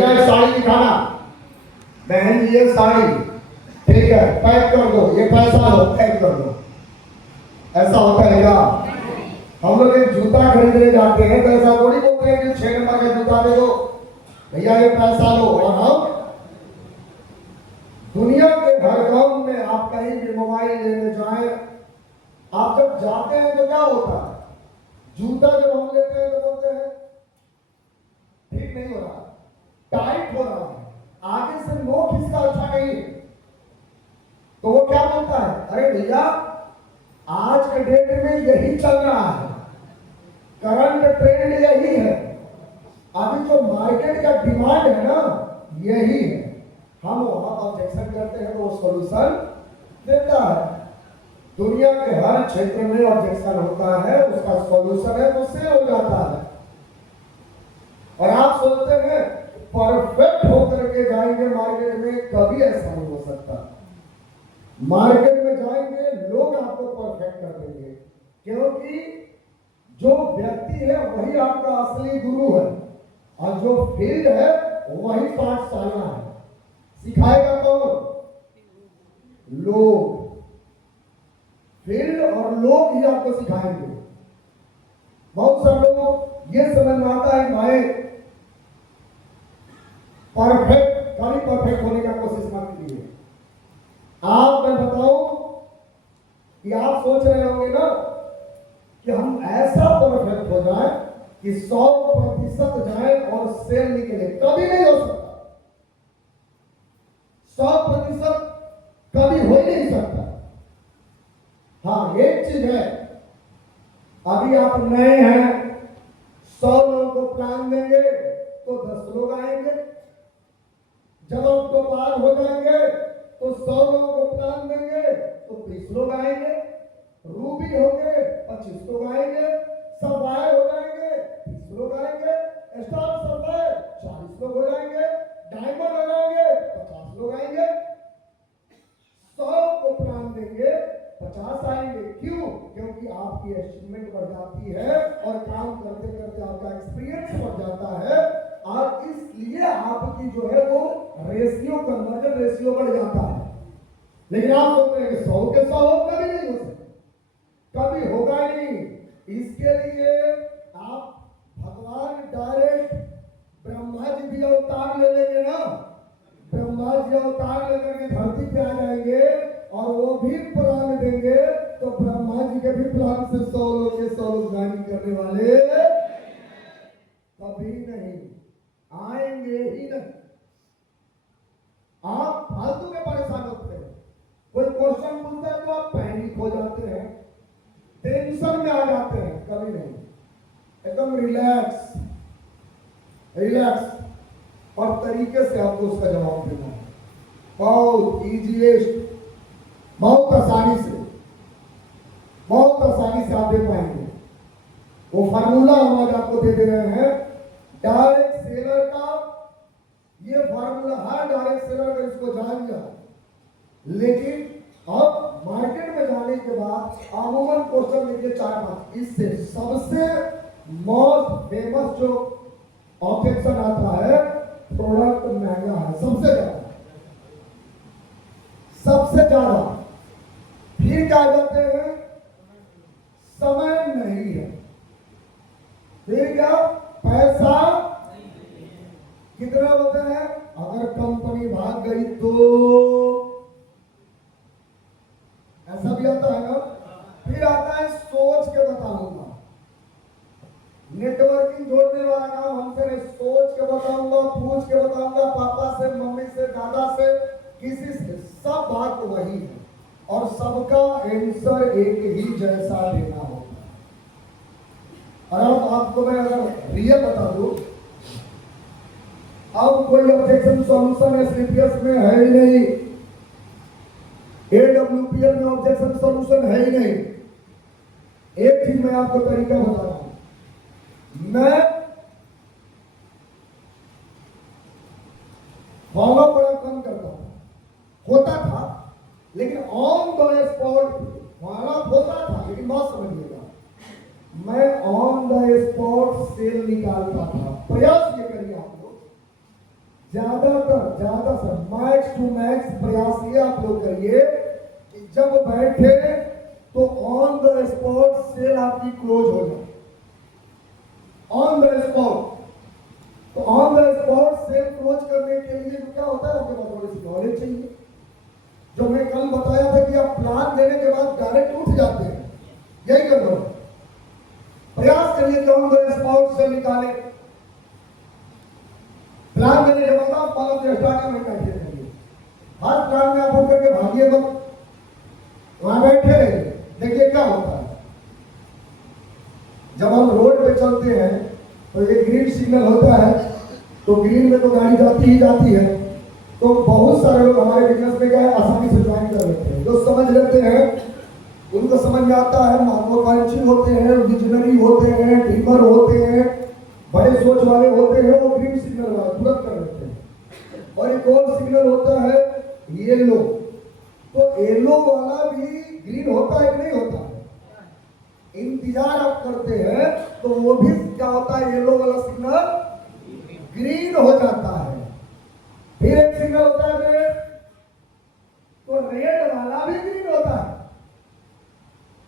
साड़ी दिखाना, बहन जी ये साड़ी ठीक है पैक कर दो, ये पैसा लो पैक कर दो। ऐसा होता है क्या? हम लोग एक जूता खरीदने जाते हैं तो ऐसा थोड़ी बोलते हैं कि 6 नंबर का जूता दे दो भैया ये पैसा लो। और हम दुनिया के हर गांव में आप कहीं भी मोबाइल लेने जाए, आप जब जाते हैं तो क्या होता है, जूता जब हम लेते हैं तो बोलते हैं ठीक नहीं हो रहा, टाइट हो रहा है, आगे से नोक इसका अच्छा नहीं है। तो वो क्या बोलता है, अरे भैया आज के डेट में यही चल रहा है, करंट ट्रेंड यही है, अभी जो मार्केट का डिमांड है ना यही है। हम वहां ऑब्जेक्शन करते हैं तो वो सॉल्यूशन देता है। दुनिया के हर क्षेत्र में ऑब्जेक्शन होता है, उसका सॉल्यूशन है, उससे हो जाता है। और आप सोचते हैं परफेक्ट होकर के जाएंगे मार्केट में, कभी ऐसा नहीं हो सकता। मार्केट में जाएंगे लोग आपको परफेक्ट कर देंगे, क्योंकि जो व्यक्ति है वही आपका असली गुरु है और जो फील्ड है वही पाठशाला है। सिखाएगा कौन? लोग। फील्ड और लोग ही आपको सिखाएंगे। बहुत सारे लोग ये समझ में आता है भाई कभी परफेक्ट होने का कोशिश मत कीजिए। आप मैं बताऊं कि आप सोच रहे होंगे ना कि हम ऐसा परफेक्ट हो जाए कि 100% जाए और सेल निकले, कभी नहीं हो सकता। 100% कभी हो ही नहीं सकता। हाँ एक चीज है, अभी आप नए हैं, 100 लोगों को प्लान देंगे तो 10 लोग आएंगे। जब आप तो पार हो जाएंगे तो 100 लोगों को प्लान देंगे तो 30 लोग आएंगे। रूबी होंगे 25 लोग आएंगे। सफायर हो जाएंगे 30 लोग आएंगे। स्टार सफायर 40 लोग हो जाएंगे। डायमंड हो जाएंगे 50 लोग आएंगे। 100 को प्लान देंगे 50 आएंगे। क्यों? क्योंकि आपकी अचीवमेंट बढ़ जाती है और काम करते करते आपका एक्सपीरियंस बढ़ जाता है और इसलिए आपकी जो है वो रेशियो, कन्वर्जन रेशियो बढ़ जाता है। लेकिन आप सोचते हैं कि 100 के 100 कभी नहीं हो सकते, कभी होगा नहीं। इसके लिए आप भगवान डायरेक्ट ब्रह्मा जी भी अवतार ले लेंगे ना, ब्रह्मा जी अवतार लेकर के धरती पे आ जाएंगे और वो भी प्लान देंगे तो ब्रह्मा जी के भी प्लान से 100 लोग के 100 लोग ज्वाइन करने वाले कभी नहीं आएंगे ही नहीं। आप फालतू में परेशान होते हैं, कोई क्वेश्चन पूछता है तो आप पैनिक हो जाते हैं, टेंशन में आ जाते हैं। कभी नहीं, एकदम रिलैक्स और तरीके से आपको उसका जवाब देना है। बहुत इजीएस्ट, बहुत आसानी से आप दे पाएंगे। वो फार्मूला हम आज आपको दे रहे हैं डायरेक्ट सेलर का। ये फार्मूला हर डायरेक्ट सेलर अगर इसको जान जाए, लेकिन अब मार्केट में जाने के बाद अमूमन क्वेश्चन देखिए 4-5, इससे सबसे मोस्ट फेमस जो ऑब्जेक्शन आता है, प्रोडक्ट महंगा है सबसे ज्यादा। फिर क्या कहते हैं, समय नहीं है। फिर क्या, पैसा कितना होता है, अगर कंपनी भाग गई तो ऐसा भी आता है ना। फिर आता है सोच के बताऊंगा, नेटवर्किंग जोड़ने वाला काम हमसे नहीं, सोच के बताऊंगा, पूछ के बताऊंगा, पापा से, मम्मी से, दादा से, किसी से, सब बात वही है और सबका आंसर एक ही जैसा देना होता है। और अब आपको मैं अगर रियल बता दूं, अब कोई ऑब्जेक्शन सॉल्यूशन एसडीपीएस में है ही नहीं, एडब्ल्यूपीएल में ऑब्जेक्शन सॉल्यूशन है ही नहीं। एक चीज मैं आपको तरीका बता रहा हूं, मैं फॉलो बड़ा कम करता हूं, होता था लेकिन ऑन द स्पॉट फॉलो होता था, लेकिन बात समझिएगा, मैं ऑन द स्पॉट सेल निकालता था। प्रयास ये करिए आप लोग, ज्यादा से मैक्स टू मैक्स प्रयास ये आप लोग करिए कि जब बैठे तो ऑन द स्पॉट सेल आपकी क्लोज हो जाए। ऑन द स्पॉट, तो on the spot sale close करने के लिए क्या होता है, आपके पास थोड़ी सी नॉलेज चाहिए। जो मैं कल बताया था कि आप प्लान देने के बाद डायरेक्ट उठ जाते हैं, यही कर दो। प्रयास करिए कि ऑन द स्पॉट से निकाले। प्लान देने के बाद आप फॉलो के स्टार्टिंग में बैठे रहिए। हर प्लान में आप उठ करके भागिए मत, वहां बैठे रहिए। देखिए क्या होता है, जब हम रोड पे चलते हैं तो ये ग्रीन सिग्नल होता है, तो ग्रीन में तो गाड़ी जाती ही जाती है। तो बहुत सारे लोग हमारे बिजनेस में क्या है, आसानी से ज्वाइन कर लेते हैं। जो समझ लेते हैं उनको समझ में आता है, महत्वाकांक्षी होते हैं, विजनरी होते हैं, ड्रीमर होते हैं, बड़े सोच वाले होते हैं, वो ग्रीन सिग्नल वाला तुरंत कर लेते हैं। और एक और सिग्नल होता है येलो, तो येलो वाला भी ग्रीन होता है कि नहीं होता है? इंतजार आप करते हैं तो वो भी क्या होता है, येलो वाला सिग्नल ग्रीन हो जाता है। फिर एक सिग्नल होता है रेड, तो रेड वाला भी ग्रीन होता है।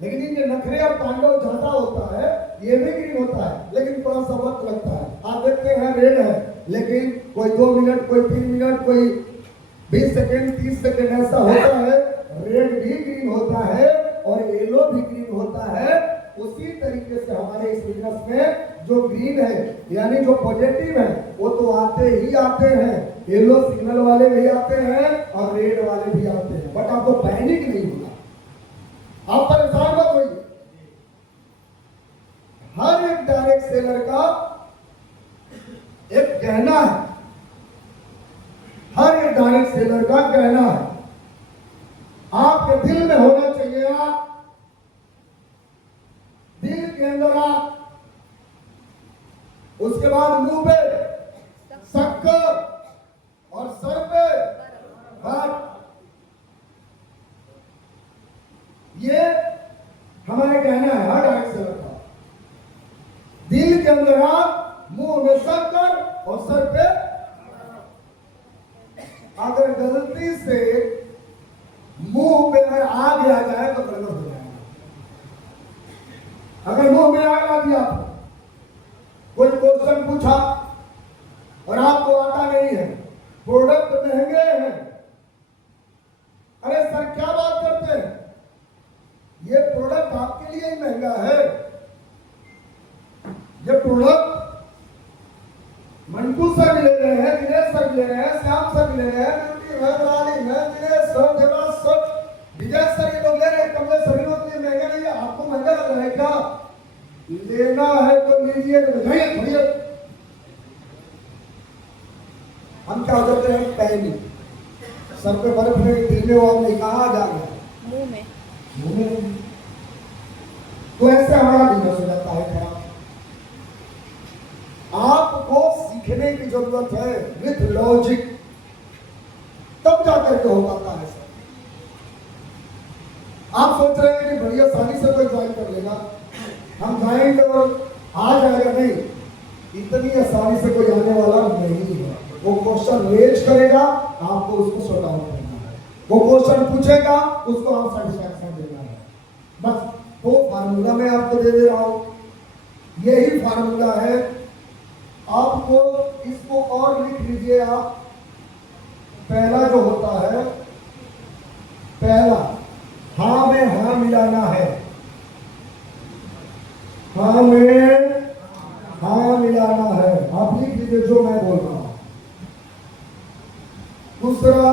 लेकिन इनके नखरे और तांडव ज्यादा होता है, ये भी ग्रीन होता है, लेकिन थोड़ा सा वक्त लगता है। आप देखते हैं रेड है, लेकिन कोई 2 मिनट, कोई 3 मिनट, कोई 20 सेकेंड, 30 सेकेंड ऐसा होता है। रेड भी ग्रीन होता है और येलो भी ग्रीन होता है। उसी तरीके से हमारे इस बिजनेस में जो ग्रीन है यानी जो पॉजिटिव है वो तो आते ही आते हैं, येलो सिग्नल वाले भी आते हैं और रेड वाले भी आते हैं। बट आपको पैनिक नहीं होगा, आप परेशान मत होइए। हर एक डायरेक्ट सेलर का एक कहना है, हर एक डायरेक्ट सेलर का कहना है। आपके दिल में होना चाहिए, आप दिल के अंदर आप, उसके बाद मुंह पे शक्कर और सर पे हाथ। ये हमारे कहना है हर डायरेक्ट सेलर का। दिल के अंदर आप, मुंह में शक्कर और सर पे। अगर गलती से मुंह पे अगर आग आ जाए तो गड़बड़ हो जाएगा। अगर मुंह में आग आ दिया, कोई क्वेश्चन पूछा और आपको आता नहीं है, प्रोडक्ट महंगे हैं, अरे सर क्या बात करते हैं, ये प्रोडक्ट आपके लिए ही महंगा है। ये प्रोडक्ट मंटू सर ले रहे हैं, दिनेश सर ले रहे हैं, श्याम सर ले रहे हैं, दिनेश सर, देवास सर, विजय सर, ये लोग ले रहे हैं, कमले सभी लोग लिए महंगा नहीं है। आपको महंगा लग रहा है क्या? लेना है तो लीजिए, भैया हम क्या हो जाते हैं, पैनिक। सर पे बर्फ में, दिल में वो नहीं, कहा जा रहा है, मुंह में। तो ऐसे हमारा बिजनेस हो जाता है खराब। आपको सीखने की जरूरत है विथ लॉजिक, तब जाकर के हो पाता है। आप सोच रहे हैं कि बढ़िया आसानी से कोई ज्वाइन कर लेगा, हम जाएंगे और आ जाएगा, नहीं, इतनी आसानी से कोई आने वाला नहीं है। वो क्वेश्चन रेज करेगा, आपको उसको सॉर्ट आउट करना है। वो क्वेश्चन पूछेगा, उसको आप सेटिस्फैक्शन देना है। बस वो फार्मूला मैं आपको दे दे रहा हूं, यही फार्मूला है। आपको इसको और लिख लीजिए आप। पहला जो होता है, पहला हाँ में हाँ मिलाना है, हाँ में हाँ मिलाना है। आप लिख लीजिए जो मैं बोल रहा हूं। दूसरा,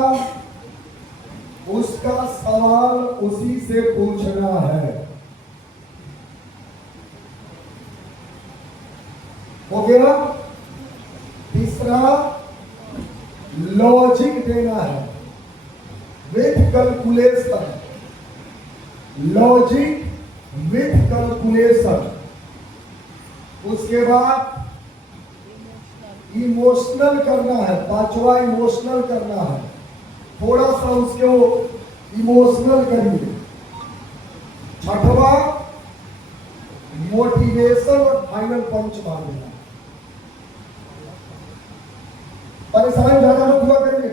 उसका सवाल उसी से पूछना है। हो गया। तीसरा, लॉजिक देना है with calculation, logic with calculation. उसके बाद इमोशनल करना है, पांचवा इमोशनल करना है। थोड़ा सा उसको इमोशनल करिए। छठवा, मोटिवेशन और फाइनल पंच मार देना। परेशान ज्यादा मत हुआ करिए।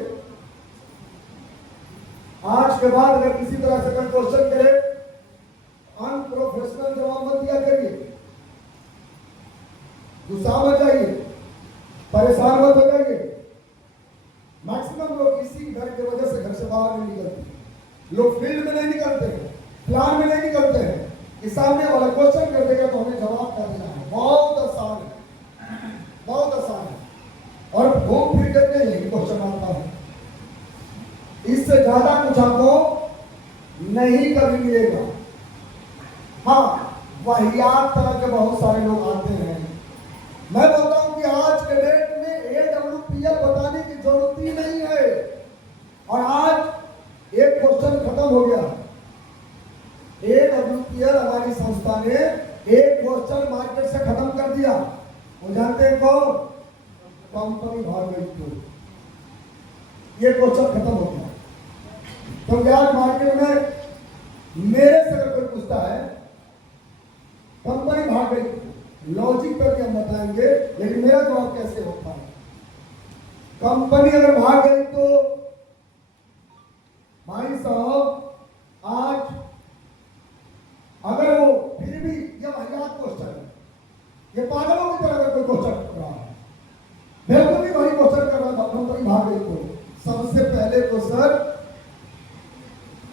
आज के बाद अगर किसी तरह से कोई क्वेश्चन करे, अनप्रोफेशनल जवाब मत दिया करिए, गुस्सा मत जाइए, परेशान मत हो जाइए। मैक्सिमम लोग इसी डर की वजह से घर से बाहर नहीं निकलते। लोग फील्ड में नहीं निकलते हैं, प्लान में नहीं निकलते हैं कि सामने वाला क्वेश्चन कर देगा तो हमें जवाब कर देना है। बहुत आसान है, बहुत आसान है, और घूम फिर करके यही क्वेश्चन आता है। इससे ज्यादा कुछ आपको नहीं कर मिलेगा। हाँ, वाहियात तरह के बहुत सारे लोग आते हैं। मैं बोलता हूं कि आज के डेट में AWPL बताने की जरूरत ही नहीं है। और आज एक क्वेश्चन खत्म हो गया। AWPL हमारी संस्था ने एक क्वेश्चन मार्केट से खत्म कर दिया। वो जानते हैं कौन? कंपनी भाग गई तो ये क्वेश्चन खत्म हो गया। क्योंकि आज मार्केट में मेरे से अगर कोई पूछता है कंपनी भाग गई, लॉजिक पर भी हम बताएंगे, लेकिन मेरा जवाब कैसे होता है? कंपनी अगर भाग गई तो भाई साहब, आज अगर वो फिर भी ये वाहियात क्वेश्चन है, ये पागलों की तरह अगर कोई क्वेश्चन कर रहा है, बिल्कुल भी वही क्वेश्चन कर रहा था, कंपनी भाग गई तो सबसे पहले तो सर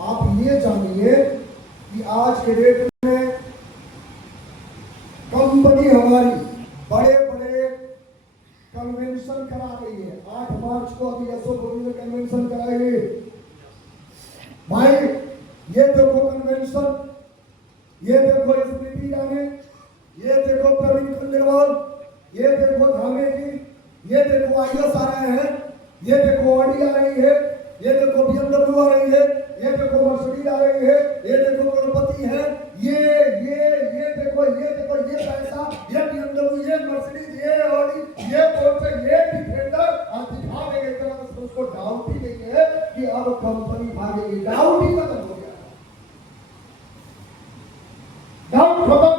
आप ये जानिए कि आज के डेट में कंपनी हमारी बड़े बड़े कन्वेंशन करा रही है। 8 मार्च को अभी एसओपी में कन्वेंशन कराएगी। भाई ये देखो कन्वेंशन, ये देखो स्मृति ईरानी, ये देखो प्रवीण खंडेलवाल, ये देखो धामे जी, ये देखो आईएएस आ रहे हैं, ये देखो ऑडी आ रही है, ये देखो BMW आ रही है, ये देखो मर्सिडीज आ रही है, ये देखो गणपति है, ये देखो ये पैसा, ये BMW, ये मर्सिडीज, ये ऑडी, ये पोर्शे, ये डिफेंडर, आप दिखा देंगे इतना तो उसको डाउट ही नहीं है कि अब कंपनी भागेगी। डाउट ही खत्म हो गया, डाउट खत्म।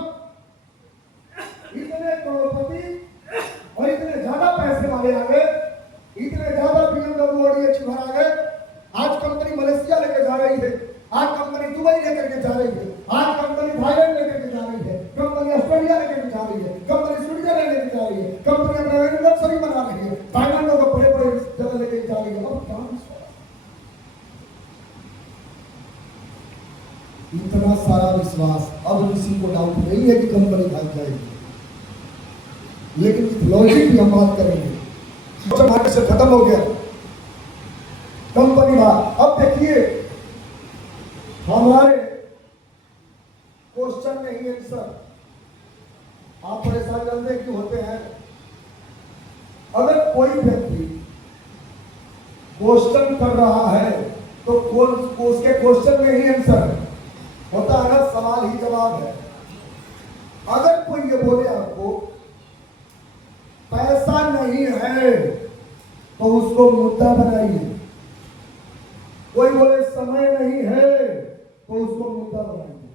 इतने करोड़पति और इतने ज्यादा पैसे वाले आ गए, इतने ज्यादा BMW ऑडी एचीवर आ गए। आज कंपनी मलेशिया लेके जा रही है, आज कंपनी दुबई लेकर के जा रही है, आज कंपनी थाईलैंड लेकर के जा रही है, कंपनी ऑस्ट्रेलिया लेकर के जा रही है, कंपनी स्विट्जरलैंड लेकर जा रही है, कंपनी अपना एनिवर्सरी मना रही है, थाईलैंड को बड़े बड़े जगह लेकर जा रही है। अब क्या इतना सारा विश्वास, अब किसी को डाउट नहीं है कि कंपनी भाग जाएगी। लेकिन इस लॉजिक की हम बात करेंगे, मार्केट से खत्म हो गया कंपनी भाग। अब देखिए हमारे क्वेश्चन नहीं आंसर, आप परेशान जानते क्यों होते हैं? अगर कोई व्यक्ति क्वेश्चन कर रहा है तो उसके क्वेश्चन में ही आंसर होता है ना, सवाल ही जवाब है। अगर कोई ये बोले आपको पैसा नहीं है तो उसको मुद्दा बनाइए, कोई बोले समय नहीं है तो उसको मुद्दा बनाइए।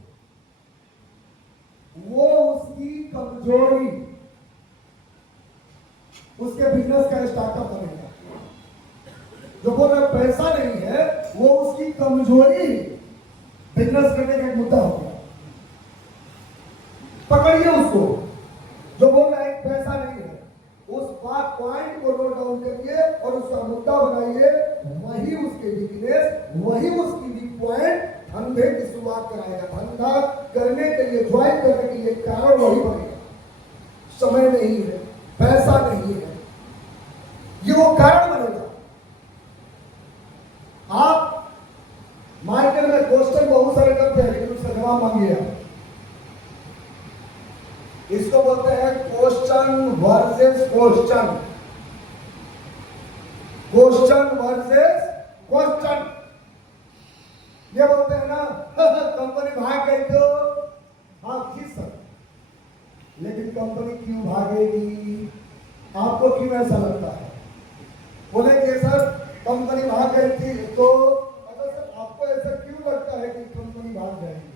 वो उसकी कमजोरी, उसके बिजनेस का स्टार्टअप बनेगा। जो बोल रहा पैसा नहीं है वो उसकी कमजोरी बिजनेस करने का एक मुद्दा हो गया। पकड़िए उसको, जो बोल रहा है पैसा नहीं है, उस बात पॉइंट को नोट डाउन करिए और उसका मुद्दा बनाइए। वही उसके वीकनेस, वही उसकी वीक पॉइंट धंधे की शुरुआत कराएगा। धंधा करने के लिए, ज्वाइन करने के लिए कारण वही बनेगा। समय नहीं है, पैसा नहीं है, ये वो कारण बनेगा। आप मार्केट में क्वेश्चन बहुत सारे करते हैं, लेकिन उसका जवाब मांगिए। इसको बोलते हैं question versus question, question versus question. ये बोलते हैं ना कंपनी भाग गई तो, हाँ ठीक सर, लेकिन कंपनी क्यों भागेगी? आपको क्यों ऐसा लगता है?